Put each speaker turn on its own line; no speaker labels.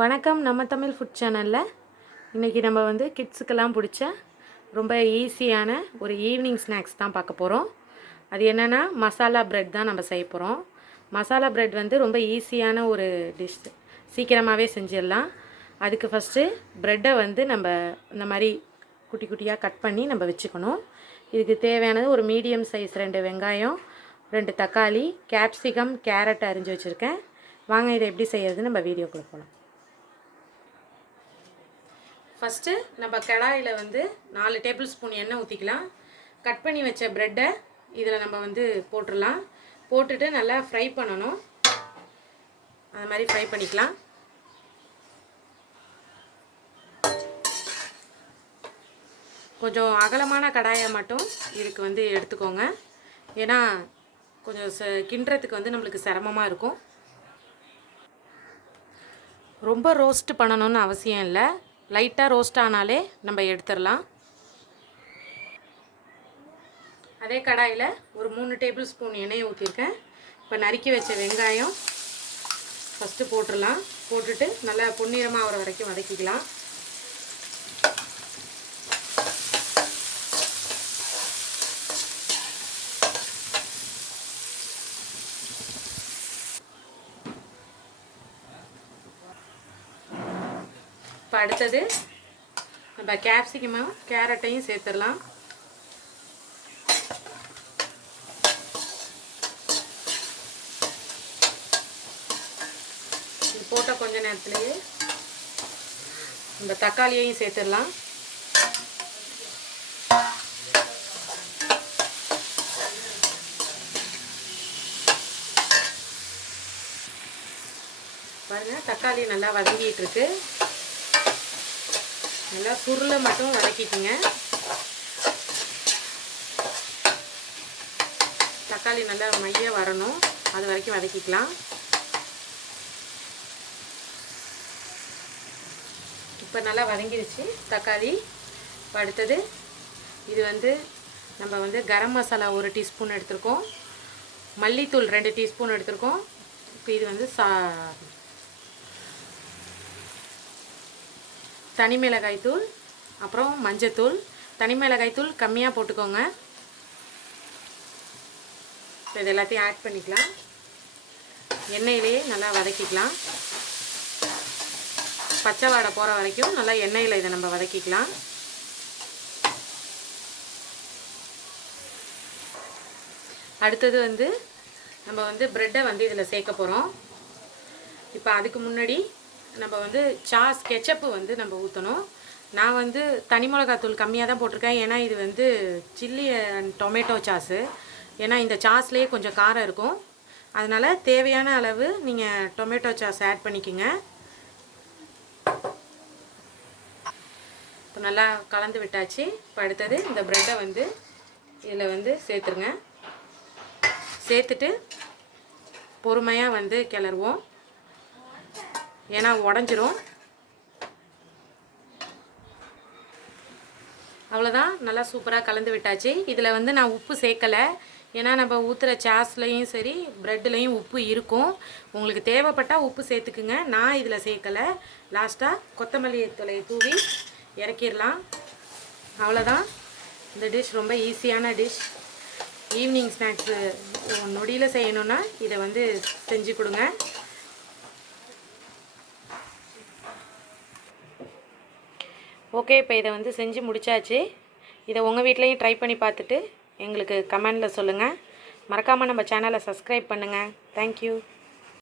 வணக்கம். நம்ம தமிழ் ஃபுட் சேனலில் இன்றைக்கி நம்ம வந்து கிட்ஸுக்கெல்லாம் பிடிச்ச ரொம்ப ஈஸியான ஒரு ஈவினிங் ஸ்நாக்ஸ் தான் பார்க்க போகிறோம் அது என்னென்னா மசாலா ப்ரெட் தான் நம்ம செய்ய போகிறோம் மசாலா ப்ரெட் வந்து ரொம்ப ஈஸியான ஒரு டிஷ் சீக்கிரமாகவே செஞ்சிடலாம். அதுக்கு ஃபஸ்ட்டு ப்ரெட்டை வந்து நம்ம இந்த மாதிரி குட்டி குட்டியாக கட் பண்ணி நம்ம வச்சுக்கணும். இதுக்கு தேவையானது ஒரு மீடியம் சைஸ் ரெண்டு வெங்காயம் ரெண்டு தக்காளி கேப்சிகம் கேரட் அரிஞ்சு வச்சுருக்கேன். வாங்க இதை எப்படி செய்யறது நம்ம வீடியோக்குள்ளே போகலாம் ஃபஸ்ட்டு நம்ம கடாயில் வந்து நாலு டேபிள் ஸ்பூன் எண்ணெய் ஊற்றிக்கலாம் கட் பண்ணி வச்ச ப்ரெட்டை இதில் நம்ம வந்து போட்டுடலாம். போட்டுட்டு நல்லா ஃப்ரை பண்ணணும். அது மாதிரி ஃப்ரை பண்ணிக்கலாம். கொஞ்சம் அகலமான கடாயை மட்டும் இதுக்கு வந்து எடுத்துக்கோங்க. ஏன்னா கொஞ்சம் ச கிண்டுறதுக்கு வந்து நம்மளுக்கு சிரமமாக இருக்கும். ரொம்ப ரோஸ்ட் பண்ணணும்னு அவசியம் இல்லை. லைட்டாக ரோஸ்ட் ஆனாலே நம்ம எடுத்துடலாம். அதே கடாயில் ஒரு மூணு டேபிள் ஸ்பூன் எண்ணெயை ஊற்றிருக்கேன் இப்போ நறுக்கி வச்ச வெங்காயம் ஃபஸ்ட்டு போட்டுடலாம். போட்டுட்டு நல்லா பொன்னிறமாக ஆகிற வரைக்கும் வதக்கிக்கலாம். இப்போ அடுத்தது நம்ம கேப்சிகமும் கேரட்டையும் சேர்த்துடலாம். போட்ட கொஞ்ச நேரத்துலேயே நம்ம தக்காளியையும் சேர்த்துடலாம். பாருங்க தக்காளி நல்லா வதங்கிட்டு இருக்கு. நல்லா சுருளை மட்டும் வதக்கிக்கோங்க. தக்காளி நல்லா மைய வரணும். அது வரைக்கும் வதக்கிக்கலாம். இப்போ நல்லா வதங்கிடுச்சு தக்காளி அடுத்தது இது வந்து நம்ம வந்து கரம் மசாலா ஒரு டீஸ்பூன் எடுத்திருக்கோம். மல்லித்தூள் ரெண்டு டீஸ்பூன் எடுத்திருக்கோம். இப்போ இது வந்து சா தனி மிளகாய் தூள் அப்புறம் மஞ்சத்தூள். தனி மிளகாய் தூள் கம்மியாக போட்டுக்கோங்க. இப்போ இது எல்லாத்தையும் ஆட் பண்ணிக்கலாம். எண்ணெயிலேயே நல்லா வதக்கிக்கலாம். பச்சை வாடை போகிற வரைக்கும் நல்லா எண்ணெயில் இதை நம்ம வதக்கிக்கலாம். அடுத்தது வந்து நம்ம வந்து ப்ரெட்டை வந்து இதில் சேர்க்க போகிறோம் இப்போ அதுக்கு முன்னாடி நம்ம வந்து சாஸ் கெச்சப்பு வந்து நம்ம ஊற்றணும் நான் வந்து தனி மிளகாத்தூள் கம்மியாக தான் போட்டிருக்கேன். ஏன்னா இது வந்து சில்லி அண்ட் டொமேட்டோ சாஸு. ஏன்னா இந்த சாஸ்லேயே கொஞ்சம் காரம் இருக்கும். அதனால் தேவையான அளவு நீங்கள் டொமேட்டோ சாஸ் ஆட் பண்ணிக்கோங்க. இப்போ நல்லா கலந்து விட்டாச்சு. இப்போ அடுத்தது இந்த ப்ரெட்டை வந்து இதில் வந்து சேர்த்துருங்க. சேர்த்துட்டு பொறுமையாக வந்து கிளறுவோம். ஏன்னா உடஞ்சிரும். அவ்வளோதான் நல்லா சூப்பராக கலந்து விட்டாச்சு. இதில் வந்து நான் உப்பு சேர்க்கலை. ஏன்னா நம்ம ஊற்றுற சாஸ்லையும் சரி ப்ரெட்லேயும் உப்பு இருக்கும். உங்களுக்கு தேவைப்பட்டால் உப்பு சேர்த்துக்குங்க. நான் இதில் சேர்க்கலை. லாஸ்ட்டாக கொத்தமல்லி தலை தூவி இறக்கிடலாம். அவ்வளோதான் இந்த டிஷ் ரொம்ப ஈஸியான டிஷ் ஈவினிங் ஸ்நாக்ஸு நொடியில் செய்யணுன்னா இதை வந்து செஞ்சு கொடுங்க. ஓகே இப்போ இதை வந்து செஞ்சு முடித்தாச்சு இதை உங்கள் வீட்லேயும் ட்ரை பண்ணி பார்த்துட்டு எங்களுக்கு கமெண்டில் சொல்லுங்கள் மறக்காமல் நம்ம சேனலை சப்ஸ்கிரைப் பண்ணுங்கள் தேங்க்யூ